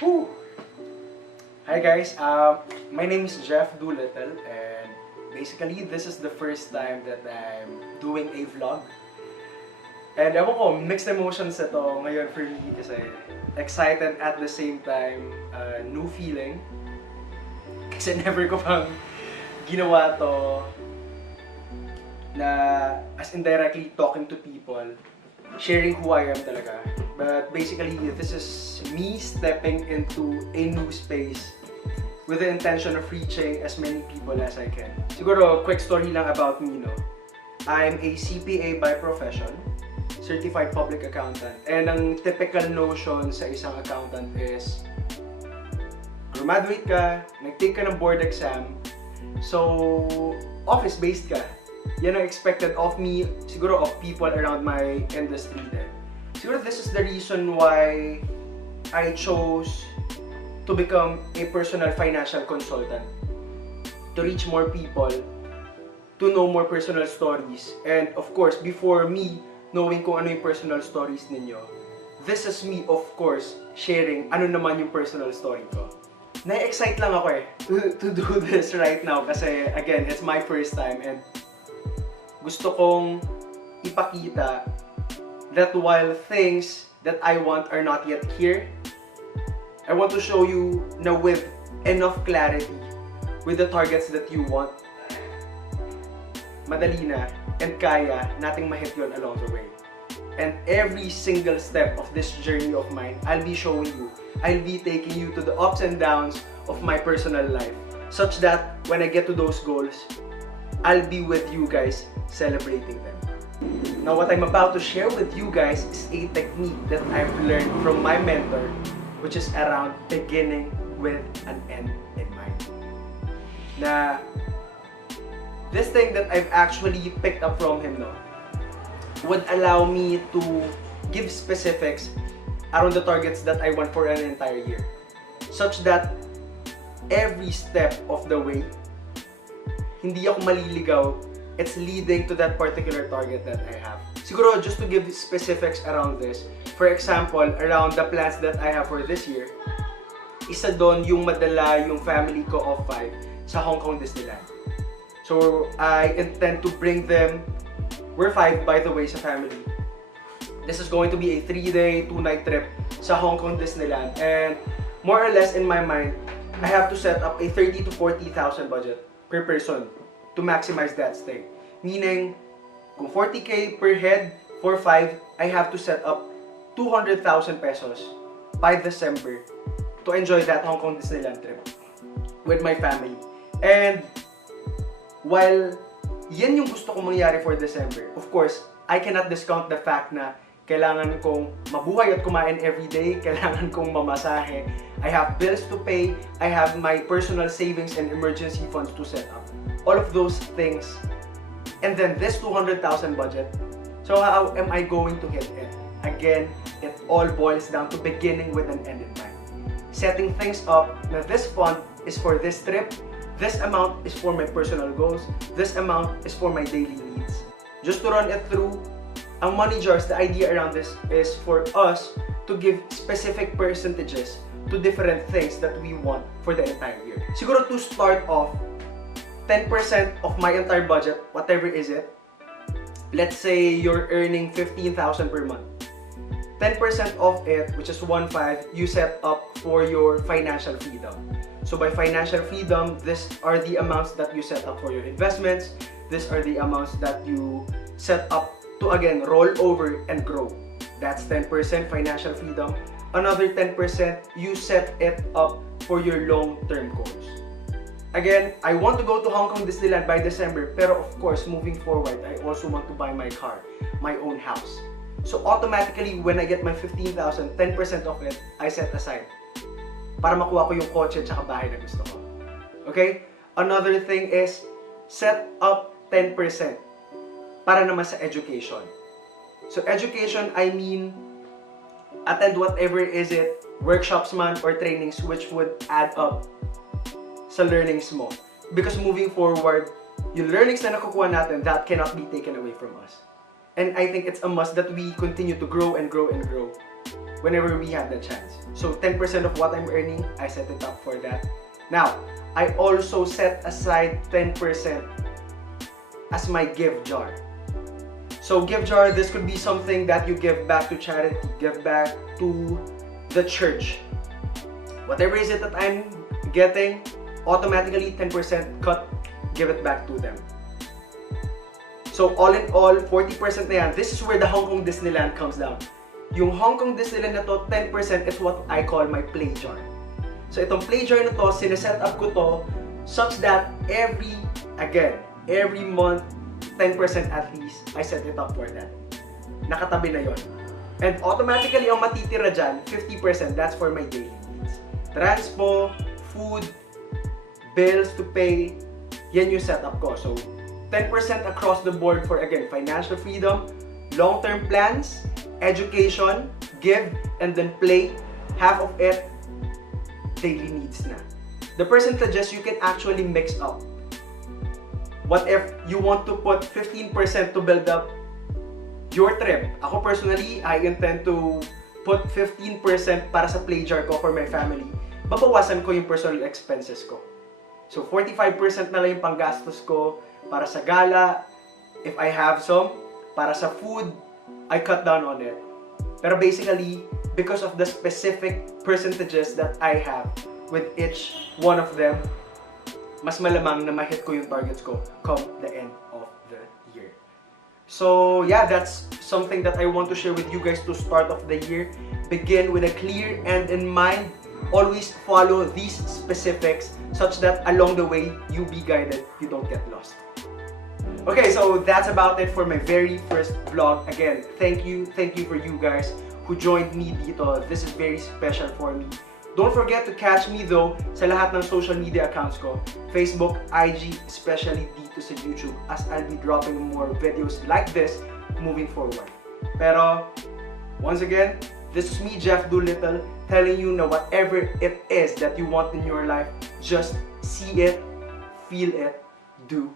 Whew. Hi guys, my name is Jeff Doolittle and basically this is the first time that I'm doing a vlog. And ewan ko, mixed emotions ito ngayon for me kasi excited at the same time, new feeling. Kasi never ko pang ginawa to na as indirectly talking to people, sharing who I am talaga. But basically, this is me stepping into a new space with the intention of reaching as many people as I can. Siguro, quick story lang about me, no? I'm a CPA by profession, Certified Public Accountant. And ang typical notion sa isang accountant is graduate ka, nag-take ka ng board exam, so office-based ka. Yan ang expected of me, siguro of people around my industry din. Siguro this is the reason why I chose to become a personal financial consultant. To reach more people, to know more personal stories. And of course, before me knowing kung ano yung personal stories ninyo, this is me, of course, sharing ano naman yung personal story ko. Na-excite lang ako to do this right now kasi again, it's my first time and gusto kong ipakita that while things that I want are not yet here, I want to show you na with enough clarity, with the targets that you want, madali na and kaya nating ma-hit yun along the way. And every single step of this journey of mine, I'll be showing you. I'll be taking you to the ups and downs of my personal life, such that when I get to those goals, I'll be with you guys celebrating them. Now, what I'm about to share with you guys is a technique that I've learned from my mentor, which is around beginning with an end in mind. Na this thing that I've actually picked up from him, no, would allow me to give specifics around the targets that I want for an entire year, such that every step of the way, hindi ako maliligaw. It's leading to that particular target that I have. Siguro, just to give specifics around this, for example, around the plans that I have for this year, isa doon yung madala yung family ko of 5 sa Hong Kong Disneyland. So, I intend to bring them, we're 5 by the way sa family. This is going to be a 3-day, 2-night trip sa Hong Kong Disneyland. And more or less in my mind, I have to set up a 30,000 to 40,000 budget per person to maximize that stay. Meaning, kung 40k per head for 5, I have to set up 200,000 pesos by December to enjoy that Hong Kong Disneyland trip with my family. And while yan yung gusto kong mangyari for December, of course, I cannot discount the fact na kailangan kong mabuhay at kumain everyday, kailangan kong mamasahe, I have bills to pay, I have my personal savings and emergency funds to set up. All of those things, and then this 200,000 budget. So how am I going to hit it? Again, it all boils down to beginning with an end in mind. Setting things up, now this fund is for this trip, this amount is for my personal goals, this amount is for my daily needs. Just to run it through, ang money jars, the idea around this is for us to give specific percentages to different things that we want for the entire year. Siguro to start off, 10% of my entire budget, whatever is it, let's say you're earning 15,000 per month. 10% of it, which is 1.5, you set up for your financial freedom. So by financial freedom, these are the amounts that you set up for your investments. These are the amounts that you set up to, again, roll over and grow. That's 10% financial freedom. Another 10%, you set it up for your long-term goals. Again, I want to go to Hong Kong Disneyland by December, pero of course, moving forward, I also want to buy my car, my own house. So automatically, when I get my 15,000, 10% of it, I set aside para makuha ko yung kotse at bahay na gusto ko. Okay? Another thing is, set up 10% para naman sa education. So education, I mean, attend whatever is it, workshops man or trainings which would add up sa learnings mo. Because moving forward, yung learnings na nakukuha natin, that cannot be taken away from us. And I think it's a must that we continue to grow and grow and grow. whenever we have the chance. So 10% of what I'm earning, I set it up for that. Now, I also set aside 10% as my gift jar. So gift jar, this could be something that you give back to charity, give back to the church. Whatever is it that I'm getting, automatically 10% cut, give it back to them. So all in all, 40% na yan. This is where the Hong Kong Disneyland comes down. Yung Hong Kong Disneyland na to, 10% is what I call my play jar. So itong play jar na to, sineset up ko to such that every month, 10% at least, I set it up for that. Nakatabi na yon. And automatically, ang matitira dyan, 50%, that's for my daily needs. Transpo, food, bills to pay, yan yung setup ko. So, 10% across the board for, again, financial freedom, long-term plans, education, give, and then play. Half of it, daily needs na. The percentages you can actually mix up. What if you want to put 15% to build up your trip? Ako personally, I intend to put 15% para sa play jar ko for my family. Babawasan ko yung personal expenses ko. So 45% na lang yung panggastos ko para sa gala, if I have some. Para sa food, I cut down on it. Pero basically, because of the specific percentages that I have with each one of them, mas malamang na ma-hit ko yung targets ko come the end of the year. So yeah, that's something that I want to share with you guys to start off the year. Begin with a clear end in mind. Always follow these specifics such that along the way, you be guided, you don't get lost. Okay, so that's about it for my very first vlog. Again, thank you for you guys who joined me dito. This is very special for me. Don't forget to catch me though sa lahat ng social media accounts ko. Facebook, IG, especially dito sa YouTube, as I'll be dropping more videos like this moving forward. Pero, once again, this is me, Jeff Doolittle, telling you na whatever it is that you want in your life, just see it, feel it, do